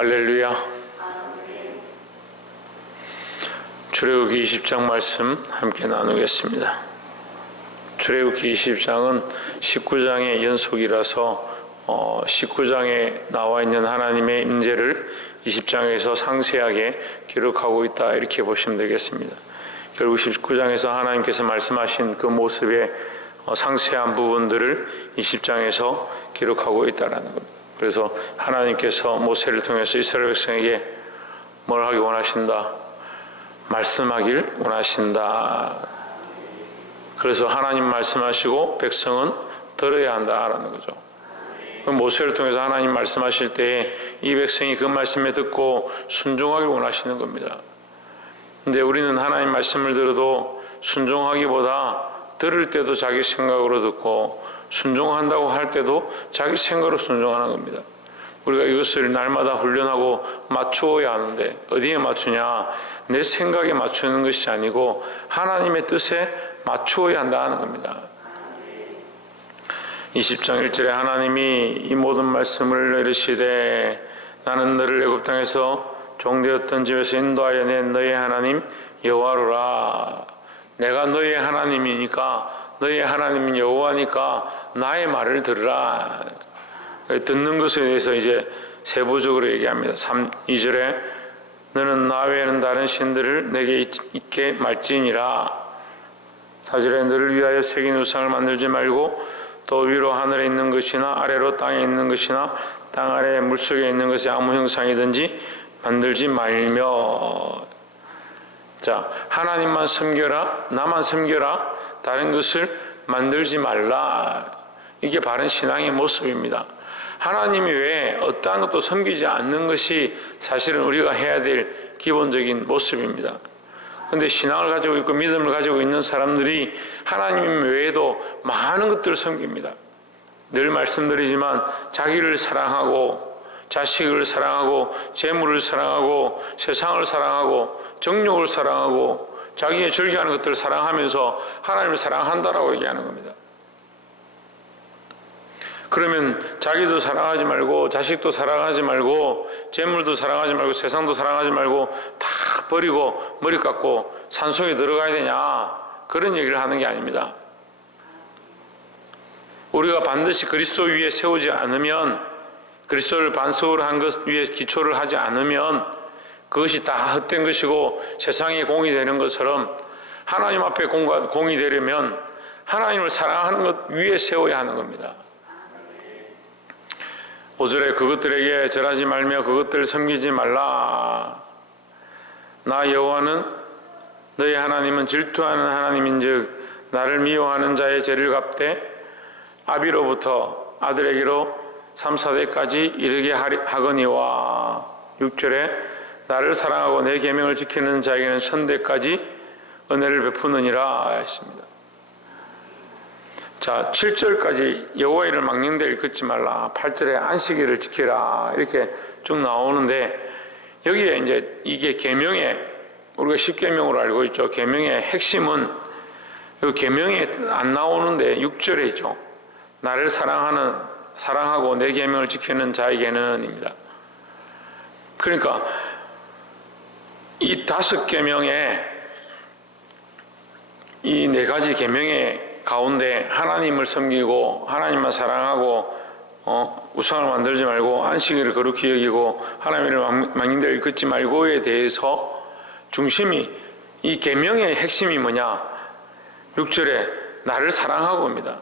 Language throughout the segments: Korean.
할렐루야. 출애굽기 20장 말씀 함께 나누겠습니다. 출애굽기 20장은 19장의 연속이라서 19장에 나와 있는 하나님의 임재를 20장에서 상세하게 기록하고 있다, 이렇게 보시면 되겠습니다. 결국 19장에서 하나님께서 말씀하신 그 모습의 상세한 부분들을 20장에서 기록하고 있다는 겁니다. 그래서 하나님께서 모세를 통해서 이스라엘 백성에게 뭘 하기 원하신다? 말씀하길 원하신다. 그래서 하나님 말씀하시고 백성은 들어야 한다라는 거죠. 모세를 통해서 하나님 말씀하실 때 이 백성이 그 말씀에 듣고 순종하길 원하시는 겁니다. 근데 우리는 하나님 말씀을 들어도 순종하기보다 들을 때도 자기 생각으로 듣고 순종한다고 할 때도 자기 생각으로 순종하는 겁니다. 우리가 이것을 날마다 훈련하고 맞추어야 하는데 어디에 맞추냐? 내 생각에 맞추는 것이 아니고 하나님의 뜻에 맞추어야 한다는 겁니다. 20장 1절에 하나님이 이 모든 말씀을 내리시되 나는 너를 애굽 땅에서 종되었던 집에서 인도하여 낸 너의 하나님 여호와로라. 내가 너의 하나님이니까, 너의 하나님인 여호와니까 나의 말을 들으라. 듣는 것에 대해서 이제 세부적으로 얘기합니다. 2절에 너는 나 외에는 다른 신들을 내게 있게 말지니라. 4절에 너를 위하여 새긴 우상을 만들지 말고 또 위로 하늘에 있는 것이나 아래로 땅에 있는 것이나 땅 아래 물속에 있는 것의 아무 형상이든지 만들지 말며. 자, 하나님만 섬겨라, 나만 섬겨라, 다른 것을 만들지 말라. 이게 바른 신앙의 모습입니다. 하나님이 외에 어떠한 것도 섬기지 않는 것이 사실은 우리가 해야 될 기본적인 모습입니다. 그런데 신앙을 가지고 있고 믿음을 가지고 있는 사람들이 하나님 외에도 많은 것들을 섬깁니다. 늘 말씀드리지만 자기를 사랑하고 자식을 사랑하고 재물을 사랑하고 세상을 사랑하고 정욕을 사랑하고 자기의 즐겨하는 것들을 사랑하면서 하나님을 사랑한다라고 얘기하는 겁니다. 그러면 자기도 사랑하지 말고 자식도 사랑하지 말고 재물도 사랑하지 말고 세상도 사랑하지 말고 다 버리고 머리 깎고 산속에 들어가야 되냐? 그런 얘기를 하는 게 아닙니다. 우리가 반드시 그리스도 위에 세우지 않으면, 그리스도를 반석으로 한 것 위에 기초를 하지 않으면 그것이 다 헛된 것이고 세상에 공이 되는 것처럼 하나님 앞에 공이 되려면 하나님을 사랑하는 것 위에 세워야 하는 겁니다. 5절에 그것들에게 절하지 말며 그것들을 섬기지 말라. 나 여호와는 너희 하나님은 질투하는 하나님인즉 나를 미워하는 자의 죄를 갚되 아비로부터 아들에게로 3, 4대까지 이르게 하거니와. 6절에 나를 사랑하고 내 계명을 지키는 자에게는 1000대까지 은혜를 베푸느니라 했습니다. 자, 7절까지 여호와의 일을 망령되게 걷지 말라. 8절에 안식일을 지키라. 이렇게 쭉 나오는데 여기에 이제 이게 계명의, 우리가 10계명으로 알고 있죠. 계명의 핵심은 이 계명에 안 나오는데 6절에 있죠. 나를 사랑하고 내 계명을 지키는 자에게는입니다. 그러니까 이 5계명에 이 4가지 계명의 가운데 하나님을 섬기고 하나님만 사랑하고 우상을 만들지 말고 안식일을 거룩히 여기고 하나님을 망령되게 걷지 말고에 대해서 중심이, 이 계명의 핵심이 뭐냐? 6절에 나를 사랑하고입니다.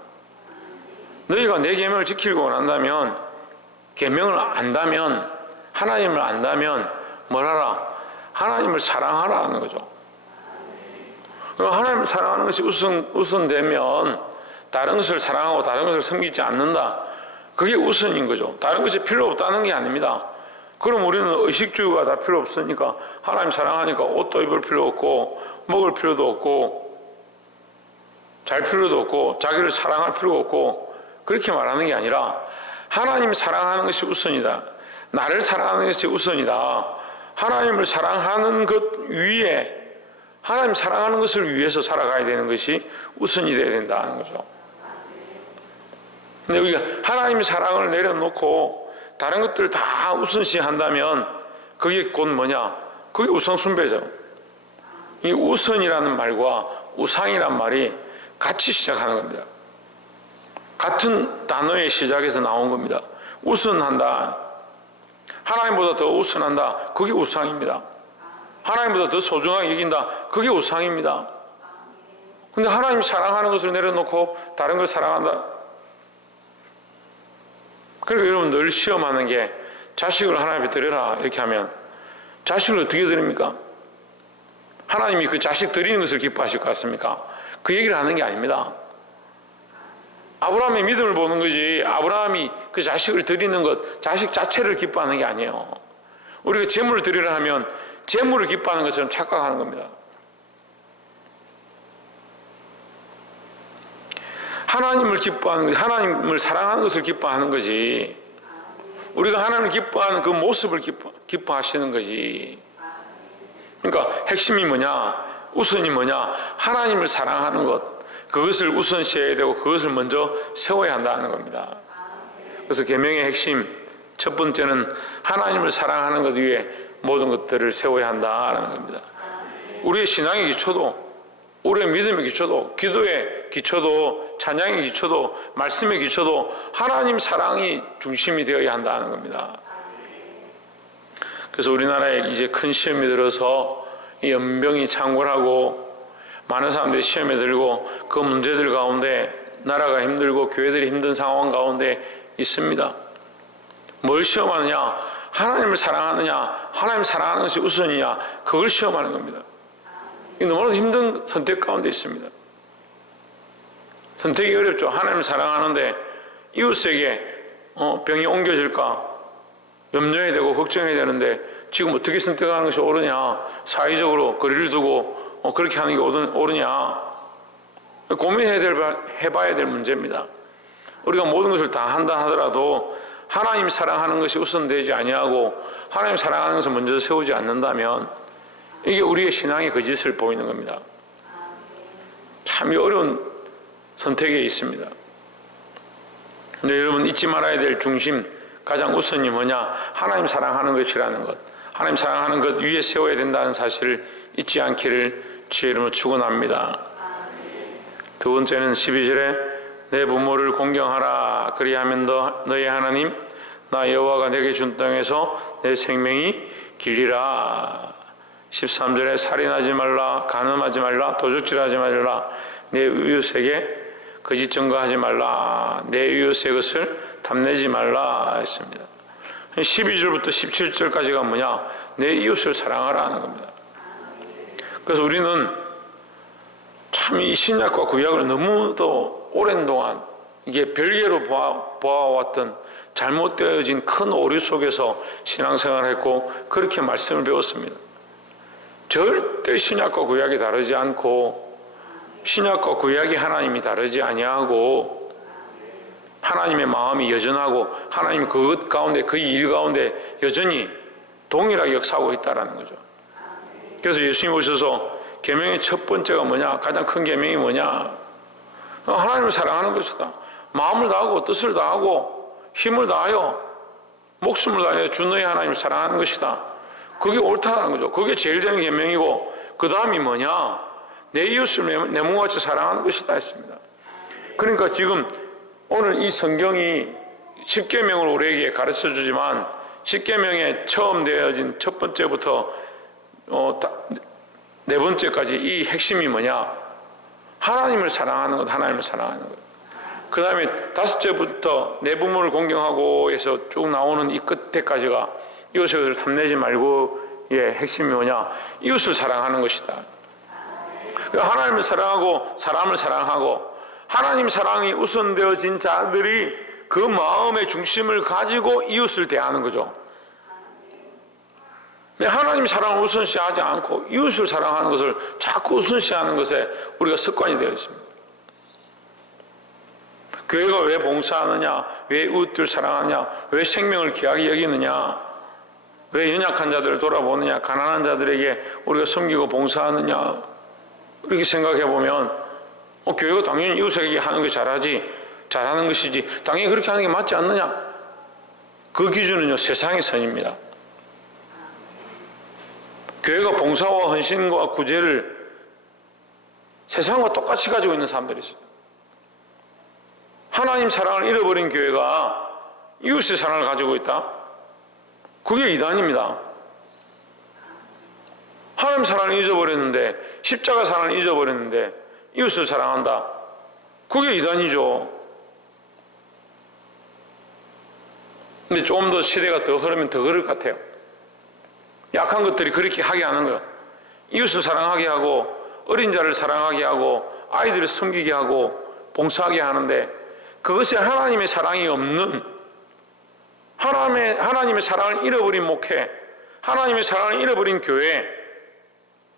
너희가 내 계명을 지키고 원한다면, 계명을 안다면, 하나님을 안다면 뭘 하라? 하나님을 사랑하라는 거죠. 하나님을 사랑하는 것이 우선되면 다른 것을 사랑하고 다른 것을 섬기지 않는다. 그게 우선인 거죠. 다른 것이 필요 없다는 게 아닙니다. 그럼 우리는 의식주의가 다 필요 없으니까 하나님 사랑하니까 옷도 입을 필요 없고 먹을 필요도 없고 잘 필요도 없고 자기를 사랑할 필요가 없고 그렇게 말하는 게 아니라 하나님 사랑하는 것이 우선이다. 나를 사랑하는 것이 우선이다. 하나님을 사랑하는 것 위에 하나님 사랑하는 것을 위해서 살아가야 되는 것이 우선이 되어야 된다는 거죠. 근데 우리가 하나님 사랑을 내려놓고 다른 것들 다 우선시 한다면 그게 곧 뭐냐? 그게 우상숭배죠. 이 우선이라는 말과 우상이란 말이 같이 시작하는 겁니다. 같은 단어의 시작에서 나온 겁니다. 우선한다. 하나님보다 더 우선한다. 그게 우상입니다. 하나님보다 더 소중하게 여긴다. 그게 우상입니다. 근데 하나님 사랑하는 것을 내려놓고 다른 걸 사랑한다. 그러니까 여러분 늘 시험하는 게 자식을 하나님께 드려라 이렇게 하면 자식을 어떻게 드립니까? 하나님이 그 자식 드리는 것을 기뻐하실 것 같습니까? 그 얘기를 하는 게 아닙니다. 아브라함의 믿음을 보는 거지 아브라함이 그 자식을 드리는 것, 자식 자체를 기뻐하는 게 아니에요. 우리가 재물을 드리려 하면 재물을 기뻐하는 것처럼 착각하는 겁니다. 하나님을 기뻐하는 것, 하나님을 사랑하는 것을 기뻐하는 거지 우리가 하나님을 기뻐하는 그 모습을 기뻐하시는 거지. 그러니까 핵심이 뭐냐? 우선이 뭐냐? 하나님을 사랑하는 것, 그것을 우선시해야 되고 그것을 먼저 세워야 한다는 겁니다. 그래서 계명의 핵심 첫 번째는 하나님을 사랑하는 것 위에 모든 것들을 세워야 한다는 겁니다. 우리의 신앙의 기초도, 우리의 믿음의 기초도, 기도의 기초도, 찬양의 기초도, 말씀의 기초도 하나님 사랑이 중심이 되어야 한다는 겁니다. 그래서 우리나라에 이제 큰 시험이 들어서 연병이 창궐하고 많은 사람들이 시험에 들고 그 문제들 가운데 나라가 힘들고 교회들이 힘든 상황 가운데 있습니다. 뭘 시험하느냐? 하나님을 사랑하느냐? 하나님 사랑하는 것이 우선이냐? 그걸 시험하는 겁니다. 너무나도 힘든 선택 가운데 있습니다. 선택이 어렵죠. 하나님을 사랑하는데 이웃에게 병이 옮겨질까 염려해야 되고 걱정해야 되는데 지금 어떻게 선택하는 것이 옳으냐? 사회적으로 거리를 두고 그렇게 하는 게 옳으냐? 해봐야 될 문제입니다. 우리가 모든 것을 다 한다 하더라도 하나님 사랑하는 것이 우선되지 아니하고 하나님 사랑하는 것을 먼저 세우지 않는다면 이게 우리의 신앙의 거짓을 보이는 겁니다. 참 어려운 선택에 있습니다. 근데 여러분 잊지 말아야 될 중심, 가장 우선이 뭐냐? 하나님 사랑하는 것이라는 것, 하나님 사랑하는 것 위에 세워야 된다는 사실을 잊지 않기를 주의 이름으로 축원합니다. 두 번째는 12절에 내 부모를 공경하라. 그리하면 너의 하나님 나 여호와가 내게 준 땅에서 내 생명이 길리라. 13절에 살인하지 말라, 간음하지 말라, 도적질하지 말라, 내 이웃에게 거짓 증거하지 말라, 내 이웃의 것을 탐내지 말라 했습니다. 12절부터 17절까지가 뭐냐? 내 이웃을 사랑하라 하는 겁니다. 그래서 우리는 참 이 신약과 구약을 너무도 오랜 동안 이게 별개로 보아왔던 잘못되어진 큰 오류 속에서 신앙생활을 했고 그렇게 말씀을 배웠습니다. 절대 신약과 구약이 다르지 않고 신약과 구약이 하나님이 다르지 아니하고 하나님의 마음이 여전하고 하나님 그것 가운데 그 일 가운데 여전히 동일하게 역사하고 있다는 거죠. 그래서 예수님 오셔서 계명의 첫 번째가 뭐냐? 가장 큰 계명이 뭐냐? 하나님을 사랑하는 것이다. 마음을 다하고 뜻을 다하고 힘을 다하여 목숨을 다하여 주 너의 하나님을 사랑하는 것이다. 그게 옳다는 거죠. 그게 제일 되는 계명이고 그 다음이 뭐냐? 내 이웃을 내 몸같이 사랑하는 것이다 했습니다. 그러니까 지금 오늘 이 성경이 십계명을 우리에게 가르쳐 주지만 십계명에 처음 되어진 첫 번째부터 네 번째까지 이 핵심이 뭐냐? 하나님을 사랑하는 것, 하나님을 사랑하는 것. 그 다음에 다섯째부터 내 부모를 공경하고 해서 쭉 나오는 이 끝에까지가 이웃의 것을 탐내지 말고의 핵심이 뭐냐? 이웃을 사랑하는 것이다. 하나님을 사랑하고 사람을 사랑하고 하나님 사랑이 우선되어진 자들이 그 마음의 중심을 가지고 이웃을 대하는 거죠. 하나님 사랑을 우선시하지 않고 이웃을 사랑하는 것을 자꾸 우선시하는 것에 우리가 습관이 되어 있습니다. 교회가 왜 봉사하느냐? 왜 이웃들 사랑하느냐? 왜 생명을 귀하게 여기느냐? 왜 연약한 자들을 돌아보느냐? 가난한 자들에게 우리가 섬기고 봉사하느냐? 이렇게 생각해 보면 교회가 당연히 이웃에게 하는 게 잘하는 것이지 당연히 그렇게 하는 게 맞지 않느냐? 그 기준은요, 세상의 선입니다. 교회가 봉사와 헌신과 구제를 세상과 똑같이 가지고 있는 사람들이 있어요. 하나님 사랑을 잃어버린 교회가 이웃의 사랑을 가지고 있다? 그게 이단입니다. 하나님 사랑을 잊어버렸는데, 십자가 사랑을 잊어버렸는데 이웃을 사랑한다? 그게 이단이죠. 근데 조금 더 시대가 더 흐르면 더 그럴 것 같아요. 약한 것들이 그렇게 하게 하는 거예요. 이웃을 사랑하게 하고, 어린 자를 사랑하게 하고, 아이들을 섬기게 하고, 봉사하게 하는데, 그것이 하나님의 사랑이 없는, 하나님의 사랑을 잃어버린 목회, 하나님의 사랑을 잃어버린 교회,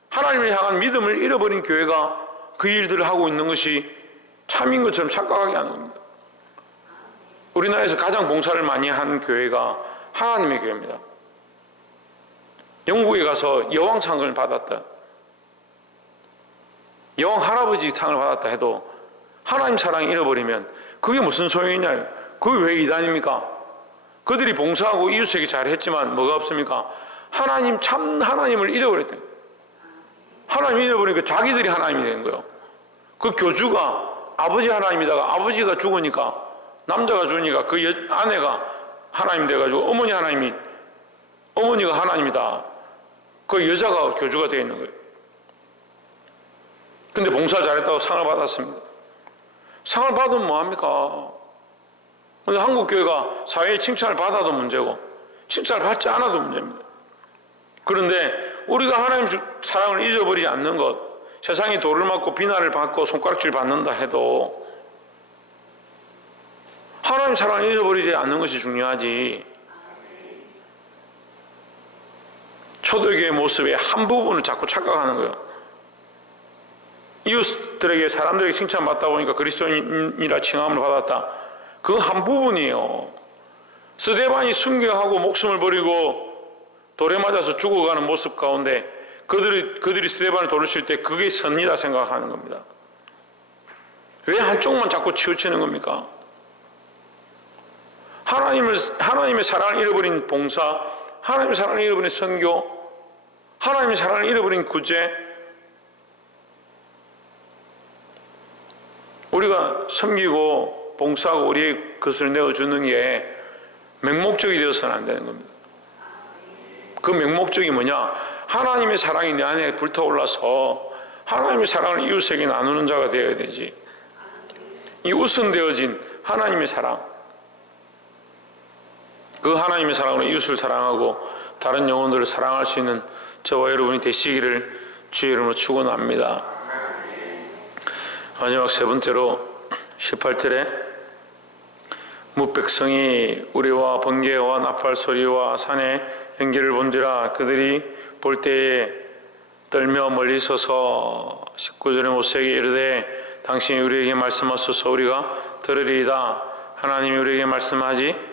하나님을 향한 믿음을 잃어버린 교회가 그 일들을 하고 있는 것이 참인 것처럼 착각하게 하는 겁니다. 우리나라에서 가장 봉사를 많이 한 교회가 하나님의 교회입니다. 영국에 가서 여왕상을 받았다, 여왕 할아버지 상을 받았다 해도 하나님 사랑을 잃어버리면 그게 무슨 소용이냐? 그게 왜 이단입니까? 그들이 봉사하고 이웃에게 잘했지만 뭐가 없습니까? 참 하나님을 잃어버렸다. 하나님을 잃어버리니까 자기들이 하나님이 된 거예요. 그 교주가 아버지 하나님이다가 아버지가 죽으니까, 남자가 죽으니까 그 아내가 하나님 돼가지고 어머니가 하나님이다. 그 여자가 교주가 되어 있는 거예요. 근데 봉사 잘했다고 상을 받았습니다. 상을 받으면 뭐합니까? 근데 한국 교회가 사회의 칭찬을 받아도 문제고 칭찬을 받지 않아도 문제입니다. 그런데 우리가 하나님 사랑을 잊어버리지 않는 것, 세상이 돌을 맞고 비난을 받고 손가락질 받는다 해도 하나님 사랑을 잊어버리지 않는 것이 중요하지, 초대교회의 모습의 한 부분을 자꾸 착각하는 거예요. 이웃들에게, 사람들에게 칭찬받다 보니까 그리스도인이라 칭함을 받았다. 그 한 부분이에요. 스데반이 순교하고 목숨을 버리고 돌에 맞아서 죽어가는 모습 가운데 그들이 스데반을 돌을 칠 때 그게 선이다 생각하는 겁니다. 왜 한쪽만 자꾸 치우치는 겁니까? 하나님의 사랑을 잃어버린 봉사, 하나님의 사랑을 잃어버린 선교, 하나님의 사랑을 잃어버린 구제, 우리가 섬기고 봉사하고 우리의 것을 내어주는 게 맹목적이 되어서는 안 되는 겁니다. 그 맹목적이 뭐냐? 하나님의 사랑이 내 안에 불타올라서 하나님의 사랑을 이웃에게 나누는 자가 되어야 되지. 이 우선되어진 하나님의 사랑, 그 하나님의 사랑으로 이웃을 사랑하고 다른 영혼들을 사랑할 수 있는 저와 여러분이 되시기를 주의 이름으로 축원합니다. 마지막 세 번째로 18절에 뭇백성이 우리와 번개와 나팔 소리와 산의 연기를 본지라 그들이 볼 때에 떨며 멀리 서서 19절에 모세에게 이르되 당신이 우리에게 말씀하소서 우리가 들으리이다. 하나님이 우리에게 말씀하지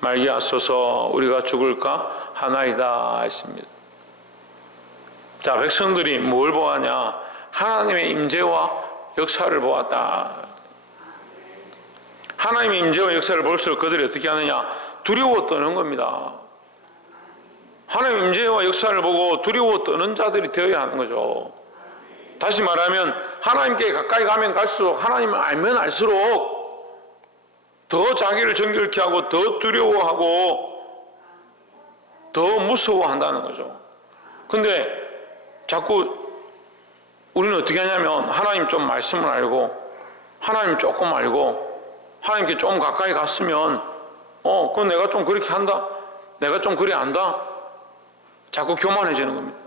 말게 하소서 우리가 죽을까 하나이다 했습니다. 자, 백성들이 뭘 보았냐? 하나님의 임재와 역사를 보았다. 하나님의 임재와 역사를 볼수록 그들이 어떻게 하느냐? 두려워 떠는 겁니다. 하나님의 임재와 역사를 보고 두려워 떠는 자들이 되어야 하는 거죠. 다시 말하면 하나님께 가까이 가면 갈수록, 하나님을 알면 알수록 더 자기를 정결케 하고 더 두려워하고 더 무서워한다는 거죠. 근데 자꾸 우리는 어떻게 하냐면 하나님 좀 말씀을 알고 하나님 조금 알고 하나님께 좀 가까이 갔으면 그건 내가 좀 그렇게 한다, 내가 좀 그래 안다, 자꾸 교만해지는 겁니다.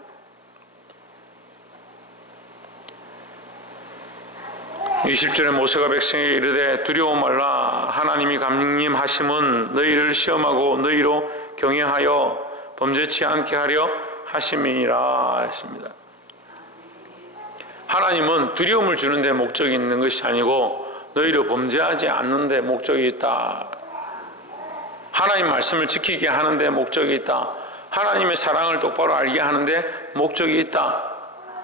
이 20절에 모세가 백성에게 이르되 두려워 말라. 하나님이 강림하심은 너희를 시험하고 너희로 경외하여 범죄치 않게 하려 하심이니라 했습니다. 하나님은 두려움을 주는 데 목적이 있는 것이 아니고 너희로 범죄하지 않는 데 목적이 있다. 하나님 말씀을 지키게 하는 데 목적이 있다. 하나님의 사랑을 똑바로 알게 하는 데 목적이 있다.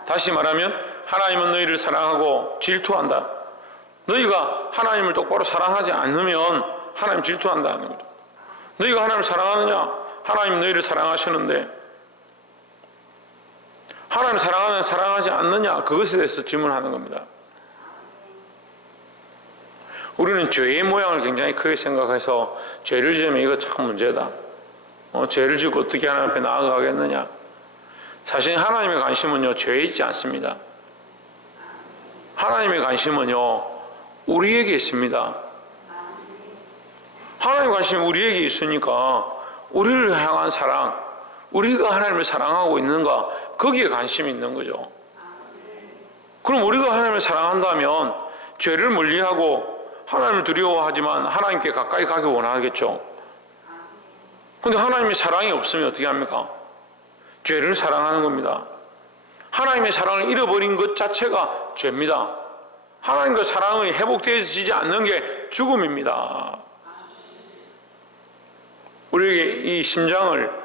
다시 말하면 하나님은 너희를 사랑하고 질투한다. 너희가 하나님을 똑바로 사랑하지 않으면 하나님 질투한다는 거죠. 너희가 하나님을 사랑하느냐? 하나님 너희를 사랑하시는데 하나님 사랑하느냐 사랑하지 않느냐? 그것에 대해서 질문하는 겁니다. 우리는 죄의 모양을 굉장히 크게 생각해서 죄를 지으면 이거 참 문제다. 죄를 짓고 어떻게 하나님 앞에 나아가겠느냐? 사실 하나님의 관심은요, 죄에 있지 않습니다. 하나님의 관심은요, 우리에게 있습니다. 하나님의 관심이 우리에게 있으니까 우리를 향한 사랑, 우리가 하나님을 사랑하고 있는가, 거기에 관심이 있는 거죠. 그럼 우리가 하나님을 사랑한다면 죄를 멀리하고 하나님을 두려워하지만 하나님께 가까이 가기 원하겠죠. 그런데 하나님의 사랑이 없으면 어떻게 합니까? 죄를 사랑하는 겁니다. 하나님의 사랑을 잃어버린 것 자체가 죄입니다. 하나님과 사랑이 회복되어지지 않는 게 죽음입니다. 우리에게 이 심장을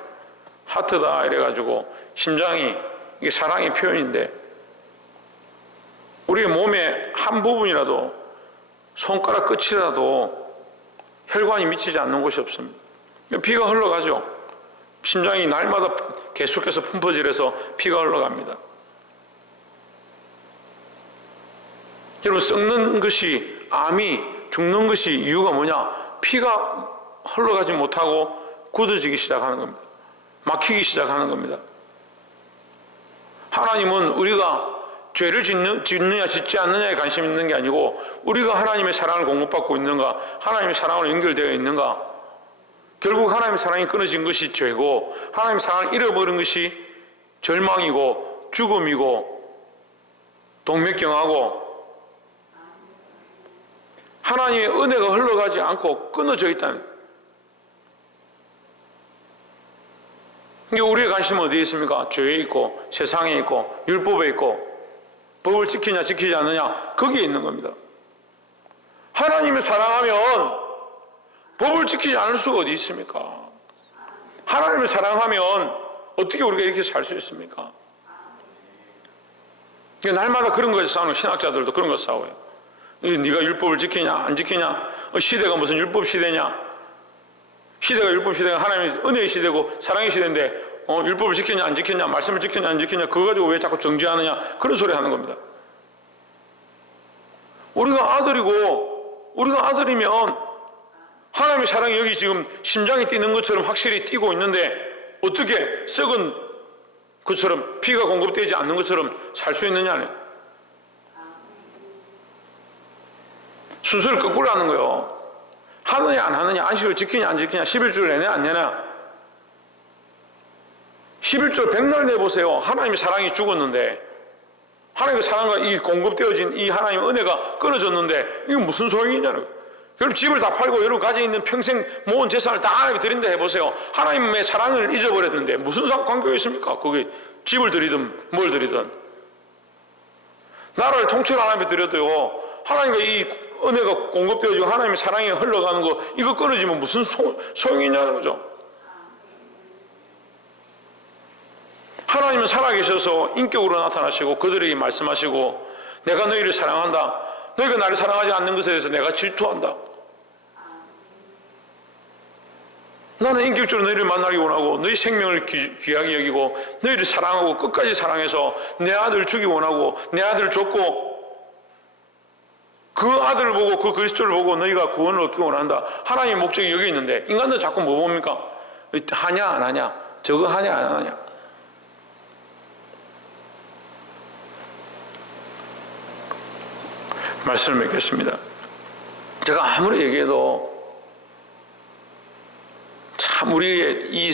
하트다 이래가지고 심장이 이게 사랑의 표현인데 우리의 몸의 한 부분이라도 손가락 끝이라도 혈관이 미치지 않는 곳이 없습니다. 피가 흘러가죠. 심장이 날마다 계속해서 펌프질해서 피가 흘러갑니다. 여러분, 썩는 것이, 암이 죽는 것이 이유가 뭐냐? 피가 흘러가지 못하고 굳어지기 시작하는 겁니다. 막히기 시작하는 겁니다. 하나님은 우리가 죄를 짓느냐 짓지 않느냐에 관심 있는 게 아니고 우리가 하나님의 사랑을 공급받고 있는가, 하나님의 사랑으로 연결되어 있는가. 결국 하나님의 사랑이 끊어진 것이 죄고 하나님의 사랑을 잃어버린 것이 절망이고 죽음이고 동맥경화고 하나님의 은혜가 흘러가지 않고 끊어져 있다는. 우리의 관심은 어디에 있습니까? 죄에 있고 세상에 있고 율법에 있고 법을 지키냐 지키지 않느냐 거기에 있는 겁니다. 하나님을 사랑하면 법을 지키지 않을 수가 어디 있습니까? 하나님을 사랑하면 어떻게 우리가 이렇게 살 수 있습니까? 날마다 그런 거에 싸우는 신학자들도 그런 거 싸워요. 네가 율법을 지키냐 안 지키냐, 시대가 무슨 율법 시대냐, 시대가 율법 시대가 하나님의 은혜의 시대고 사랑의 시대인데 율법을 지키냐 안 지키냐, 말씀을 지키냐 안 지키냐 그거 가지고 왜 자꾸 정죄하느냐, 그런 소리 하는 겁니다. 우리가 아들이면 하나님의 사랑이 여기 지금 심장이 뛰는 것처럼 확실히 뛰고 있는데 어떻게 썩은 것처럼 피가 공급되지 않는 것처럼 살 수 있느냐는. 순서를 거꾸로 하는 거예요. 하느냐 안 하느냐, 안식을 지키냐 안 지키냐, 11주를 내냐 안 내냐. 11주 백날 내보세요. 하나님의 사랑이 죽었는데, 하나님의 사랑과 이 공급되어진 이 하나님의 은혜가 끊어졌는데 이게 무슨 소용이 있냐는 거예요. 여러분, 집을 다 팔고 여러분 가지고 있는 평생 모은 재산을 다 하나님께 드린다 해보세요. 하나님의 사랑을 잊어버렸는데 무슨 관계가 있습니까? 그게 집을 드리든 뭘 드리든. 나라를 통째로 하나님께 드려도요, 하나님의 이 은혜가 공급되어지고 하나님의 사랑이 흘러가는 거 이거 끊어지면 무슨 소용이 있냐는 거죠. 하나님은 살아계셔서 인격으로 나타나시고 그들에게 말씀하시고 내가 너희를 사랑한다. 너희가 나를 사랑하지 않는 것에 대해서 내가 질투한다. 나는 인격적으로 너희를 만나기 원하고 너희 생명을 귀하게 여기고 너희를 사랑하고 끝까지 사랑해서 내 아들을 주기 원하고 내 아들을 줬고 그 아들을 보고 그 그리스도를 보고 너희가 구원을 얻기 원한다. 하나님의 목적이 여기 있는데 인간들은 자꾸 뭐 봅니까? 하냐 안 하냐, 저거 하냐 안 하냐. 말씀을 맺겠습니다. 제가 아무리 얘기해도 참 우리의 이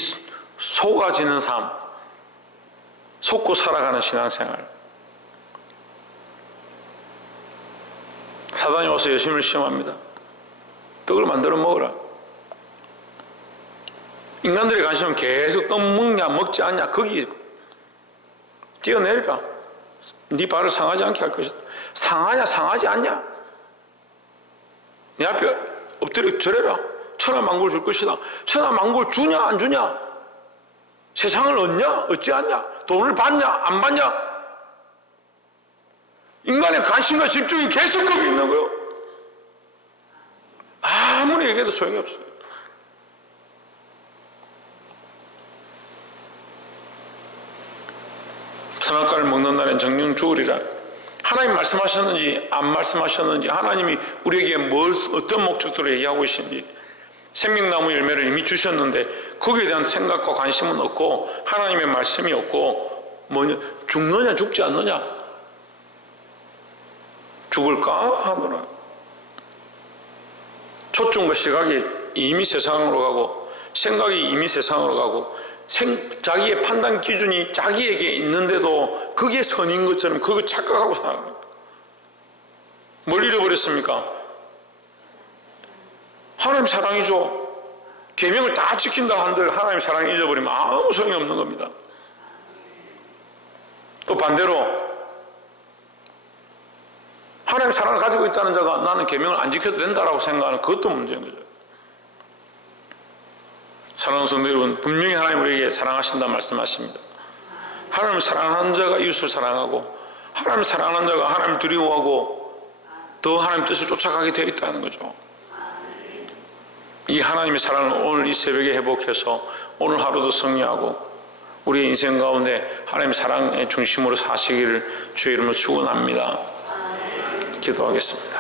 속아지는 삶, 속고 살아가는 신앙생활, 사단이 와서 열심히 시험합니다. 떡을 만들어 먹어라. 인간들의 관심은 계속 떡 먹냐 먹지 않냐 거기 뛰어내리라. 네 발을 상하지 않게 할 것이다. 상하냐 상하지 않냐, 내 앞에 엎드려 절해라. 천하만국을 줄 것이다. 천하만국을 주냐 안 주냐, 세상을 얻냐 얻지 않냐, 돈을 받냐 안 받냐. 인간의 관심과 집중이 계속 거기 있는 거예요. 아무리 얘기해도 소용이 없어요. 선악과를 먹는 날엔 정령 죽으리라. 하나님 말씀하셨는지 안 말씀하셨는지, 하나님이 우리에게 어떤 목적으로 얘기하고 계신지, 생명나무 열매를 이미 주셨는데 거기에 대한 생각과 관심은 없고 하나님의 말씀이 없고, 죽느냐 죽지 않느냐, 죽을까 하더라. 초점과 시각이 이미 세상으로 가고 생각이 이미 세상으로 가고 자기의 판단 기준이 자기에게 있는데도 그게 선인 것처럼 그거 착각하고 살아요. 뭘 잃어버렸습니까? 하나님 사랑이죠. 계명을 다 지킨다 한들 하나님 사랑을 잊어버리면 아무 소용이 없는 겁니다. 또 반대로 하나님 사랑을 가지고 있다는 자가 나는 계명을 안 지켜도 된다라고 생각하는 그것도 문제인 거죠. 사랑하는 성도 여러분, 분명히 하나님 우리에게 사랑하신다 말씀하십니다. 하나님 사랑하는 자가 이웃을 사랑하고, 하나님 사랑하는 자가 하나님 두려워하고 더 하나님 뜻을 쫓아가게 되어 있다는 거죠. 이 하나님의 사랑을 오늘 이 새벽에 회복해서 오늘 하루도 승리하고 우리의 인생 가운데 하나님의 사랑의 중심으로 사시기를 주의 이름으로 축원합니다. 기도하겠습니다.